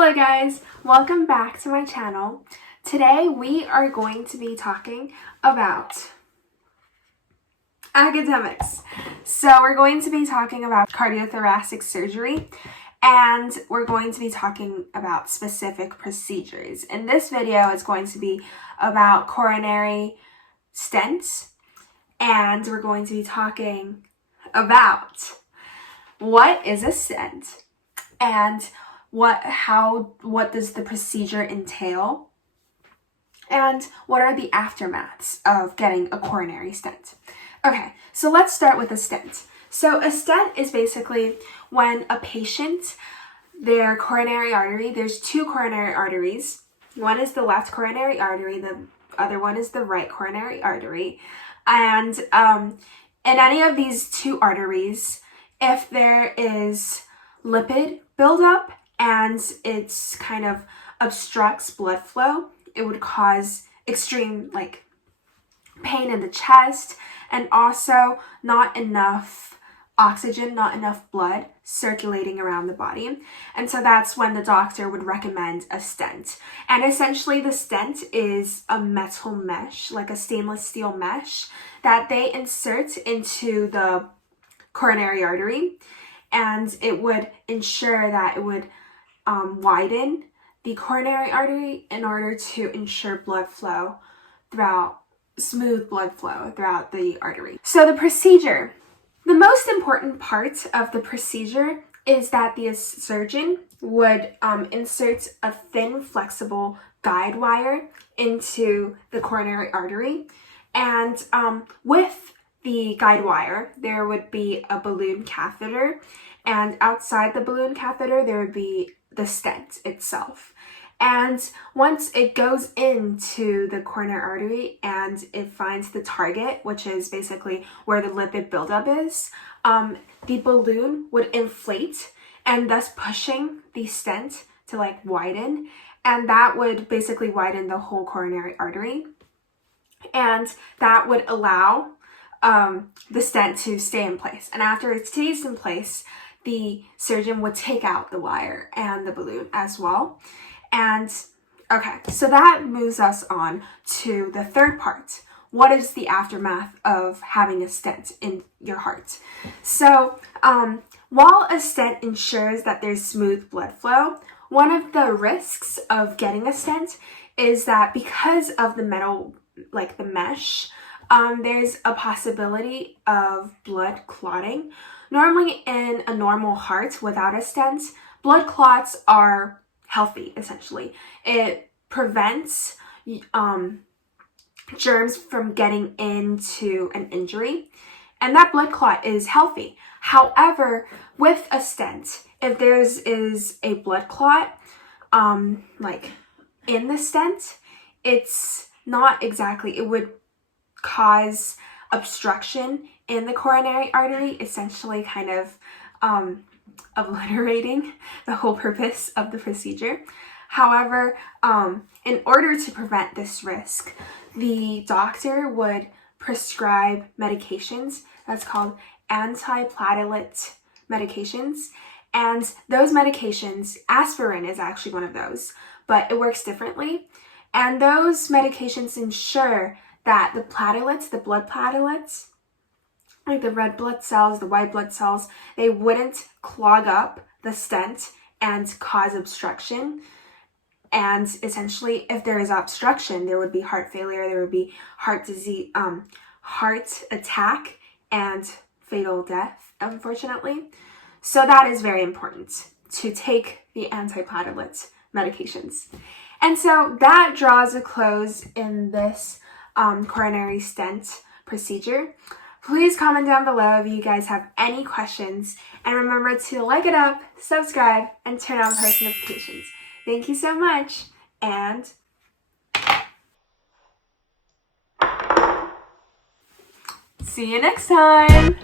Hello guys, welcome back to my channel. Today we are going to be talking about academics. So we're going to be talking about cardiothoracic surgery and we're going to be talking about specific procedures. In this video, it's going to be about coronary stents and we're going to be talking about what is a stent and what does the procedure entail, and what are the aftermaths of getting a coronary stent. Okay, so let's start with a stent. So a stent is basically when a patient, their coronary artery, there's two coronary arteries. One is the left coronary artery, the other one is the right coronary artery. And in any of these two arteries, if there is lipid buildup and it's kind of obstructs blood flow, it would cause extreme pain in the chest and also not enough oxygen, not enough blood circulating around the body. And so that's when the doctor would recommend a stent. And essentially the stent is a metal mesh, like a stainless steel mesh that they insert into the coronary artery, and it would ensure that it would widen the coronary artery in order to ensure smooth blood flow throughout the artery. So the procedure, the most important part of the procedure is that the surgeon would insert a thin, flexible guide wire into the coronary artery, and with the guide wire, there would be a balloon catheter, and outside the balloon catheter, there would be the stent itself. And once it goes into the coronary artery and it finds the target, which is basically where the lipid buildup is, the balloon would inflate and thus pushing the stent to widen, and that would basically widen the whole coronary artery, and that would allow the stent to stay in place. And after it stays in place, the surgeon would take out the wire and the balloon as well. And okay, so that moves us on to the third part. What is the aftermath of having a stent in your heart? So while a stent ensures that there's smooth blood flow, one of the risks of getting a stent is that because of the metal, the mesh, there's a possibility of blood clotting. Normally in a normal heart without a stent, blood clots are healthy, essentially. It prevents germs from getting into an injury, and that blood clot is healthy. However, with a stent, if there is a blood clot in the stent, it's not exactly, it would cause obstruction in the coronary artery, essentially kind of obliterating the whole purpose of the procedure. However, in order to prevent this risk, the doctor would prescribe medications that's called antiplatelet medications. And those medications, aspirin is actually one of those, but it works differently. And those medications ensure that the platelets, the blood platelets, like the red blood cells, the white blood cells, they wouldn't clog up the stent and cause obstruction. And essentially, if there is obstruction, there would be heart failure, there would be heart disease, heart attack, and fatal death, unfortunately. So that is very important to take the antiplatelet medications. And so that draws a close in this coronary stent procedure. Please comment down below if you guys have any questions, and remember to like it up, subscribe, and turn on post notifications. Thank you so much, and see you next time!